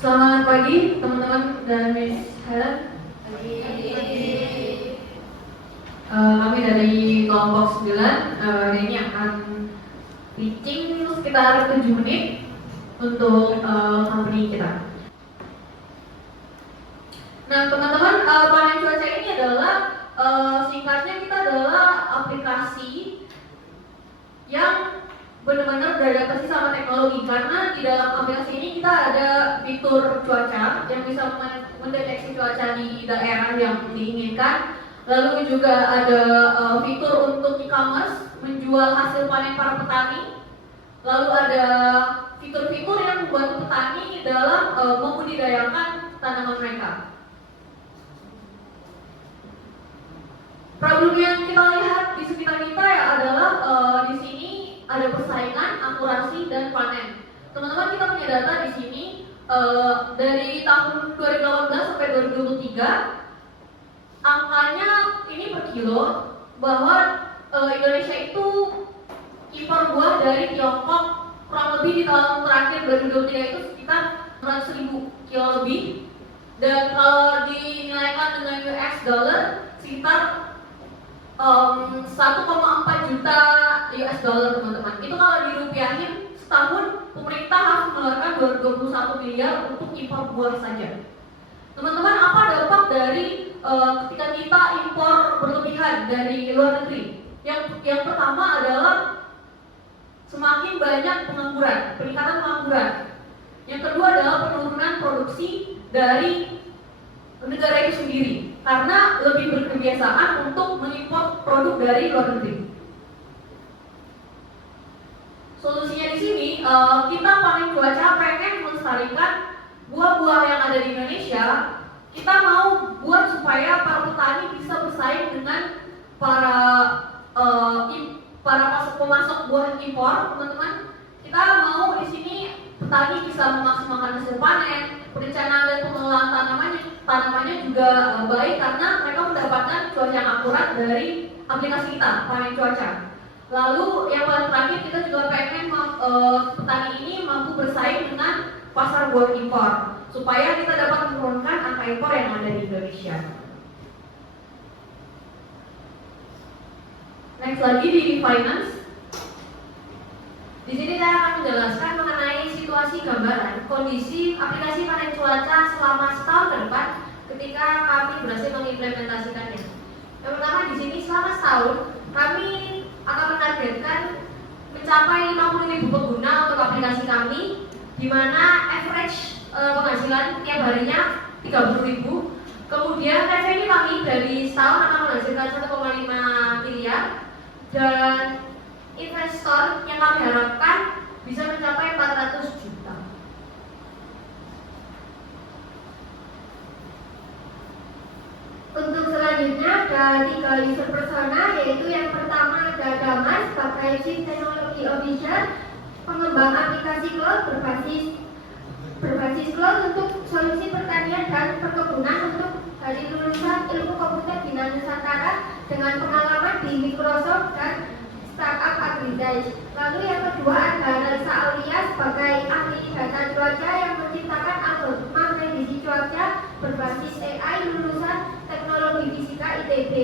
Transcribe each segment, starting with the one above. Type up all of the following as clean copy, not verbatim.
Selamat pagi teman-teman dan Miss Helen. Kami dari kelompok 9 hari ini akan pitching sekitar 7 menit untuk company kita. Nah teman-teman, panen cuaca ini adalah singkatnya kita adalah aplikasi yang benar-benar beradaptasi sama teknologi, karena di dalam aplikasi ini kita ada fitur cuaca yang bisa mendeteksi cuaca di daerah yang diinginkan. Lalu juga ada fitur untuk e-commerce, menjual hasil panen para petani. Lalu ada fitur-fitur yang membantu petani dalam membudidayakan tanaman mereka. Problem yang kita lihat di sekitar kita ya adalah di sini ada persaingan, akurasi, dan panen. Teman-teman, kita punya data di sini dari tahun 2018 sampai 2023. Angkanya ini per kilo, bahwa Indonesia itu impor buah dari Tiongkok kurang lebih di tahun terakhir 2023 itu sekitar 100.000 kilo lebih. Dan kalau dinilaikan dengan US dollar sekitar 1,4 juta US dollar teman-teman. Itu kalau dirupiahin setahun pemerintah harus mengeluarkan 21 miliar untuk impor buah saja. Teman-teman, apa dampak dari ketika kita impor berlebihan dari luar negeri? Yang pertama adalah semakin banyak pengangguran, peningkatan pengangguran. Yang kedua adalah penurunan produksi dari negara itu sendiri, karena lebih berkebiasaan untuk mengimpor produk dari luar negeri. Solusinya di sini kita panen cuaca pengen melestarikan buah-buah yang ada di Indonesia. Kita mau buat supaya para petani bisa bersaing dengan para pemasok buah impor, teman-teman. Kita mau di sini petani bisa memaksimalkan hasil panen, perencanaan dan pengelolaan tanamannya juga baik karena mereka mendapatkan cuaca yang akurat dari aplikasi kita, panen cuaca. Lalu yang paling terakhir, kita juga pengen petani ini mampu bersaing dengan pasar buah impor supaya kita dapat menurunkan angka impor yang ada di Indonesia. Next lagi di finance. Di sini saya akan menjelaskan mengenai situasi gambaran kondisi aplikasi panen cuaca selama setahun ke depan ketika kami berhasil mengimplementasikannya. Yang pertama di sini selama setahun kami akan menargetkan mencapai 50.000 pengguna untuk aplikasi kami, di mana average penghasilan tiap harinya 30.000. Kemudian revenue kami dari setahun akan menghasilkan 1,5 miliar dan investor yang kami harapkan bisa mencapai 400 juta. Untuk selanjutnya ada 3 user persona, yaitu yang pertama ada Damas sebagai Chief Technology Officer, pengembang aplikasi cloud berbasis cloud untuk solusi pertanian dan perkebunan untuk dari lulusan ilmu komputer di Nusantara dengan pengalaman di Microsoft dan startup Agridice. Lalu yang kedua ada Raisa Aulia sebagai ahli data cuaca yang menciptakan algoritma prediksi cuaca berbasis AI lulusan teknologi fisika ITB.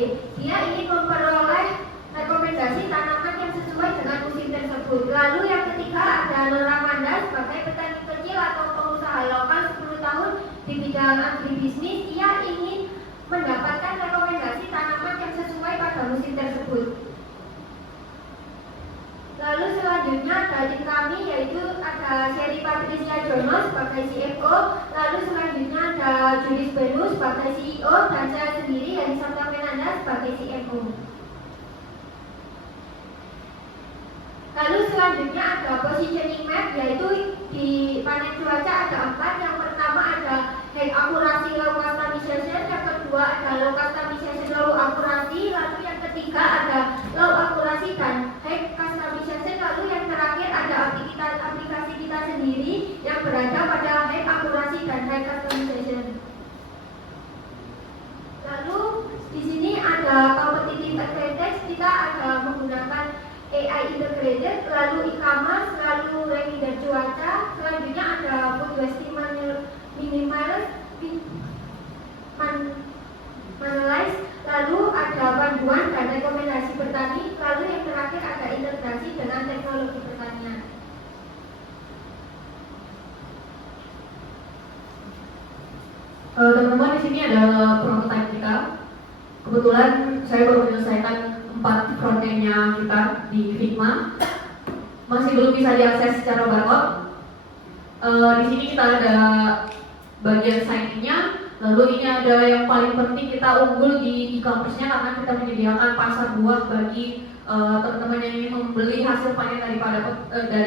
Dia ingin memperoleh rekomendasi tanaman yang sesuai dengan musim tersebut. Lalu yang ketiga ada Nora Manda sebagai petani kecil atau pengusaha lokal 10 tahun di bidang agribisnis. Ia ingin mendapatkan rekomendasi tanaman yang sesuai pada musim tersebut. Lalu selanjutnya dari kami yaitu ada Sherry Patricia Jono sebagai CFO. Lalu selanjutnya ada Judith Benu sebagai CEO dan saya sendiri Yanisanta Menanda sebagai CFO. Lalu selanjutnya ada positioning map, yaitu di panen cuaca ada 4. Yang pertama ada high accuracy low customization, yang kedua ada low customization low accuracy, lalu yang ketiga ada low accuracy dan high customization, lalu yang terakhir ada aplikasi kita sendiri yang berada pada high accuracy dan high customization. Lalu di sini ada competitive advantage, kita ada menggunakan AI integrated, lalu e-commerce, lalu reminder cuaca. Selanjutnya ada food waste Teman-teman, di sini ada prototipe kita. Kebetulan saya baru menyelesaikan 4 frontend-nya kita di Figma. Masih belum bisa diakses secara barcode. Di sini kita ada bagian sign-in-nya. Lalu ini ada yang paling penting, kita unggul di e-commerce-nya karena kita menyediakan pasar buah bagi teman-teman yang ingin membeli hasil panen dari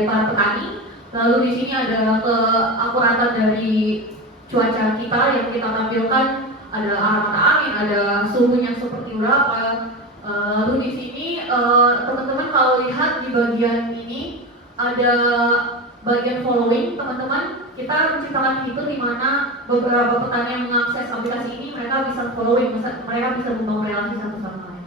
para petani. Lalu di sini ada keakuratan dari cuaca kita yang kita tampilkan, ada arah mata angin, ada suhunya seperti berapa. Lalu di sini teman-teman kalau lihat di bagian ini ada bagian following, teman-teman, kita menciptakan fitur di mana beberapa petani yang mengakses aplikasi ini mereka bisa following, mereka bisa membangun relasi satu sama lain.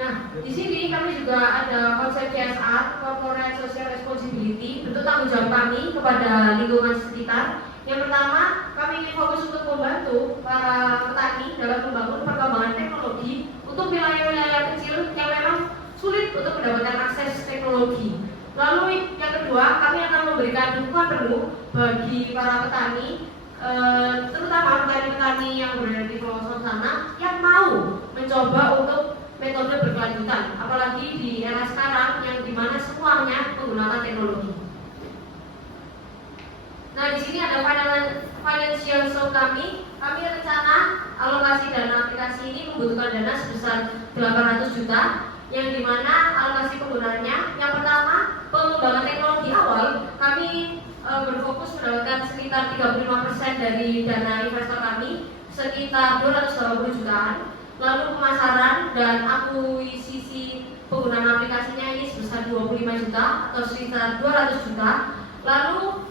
Nah, di sini kami juga ada konsep CSR, Corporate Social Responsibility, bentuk tanggung jawab kami kepada lingkungan sekitar. Yang pertama, kami ingin fokus untuk membantu para petani dalam membangun perkembangan teknologi untuk wilayah-wilayah kecil yang memang sulit untuk mendapatkan akses teknologi. Lalu yang kedua, kami akan memberikan dukungan penuh bagi para petani, terutama petani-petani yang berada di pelosok sana yang mau mencoba untuk metode berkelanjutan, apalagi di era sekarang yang dimana semuanya menggunakan teknologi. Nah, di sini ada financial show kami. Kami rencana alokasi dana aplikasi ini membutuhkan dana sebesar 800 juta, yang dimana alokasi penggunaannya yang pertama pengembangan teknologi awal kami berfokus mendapatkan sekitar 35% dari dana investor kami, sekitar 280 jutaan. Lalu pemasaran dan akuisisi penggunaan aplikasinya ini sebesar 25 juta atau sekitar 200 juta. Lalu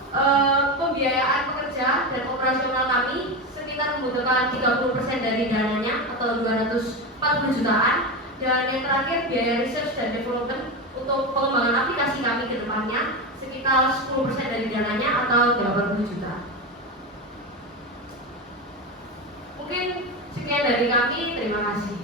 pembiayaan pekerja dan operasional kami sekitar membutuhkan 30% dari dananya atau 240 jutaan. Dan yang terakhir biaya research dan development untuk pengembangan aplikasi kami ke depannya sekitar 10% dari dananya atau 80 juta. Mungkin sekian dari kami, terima kasih.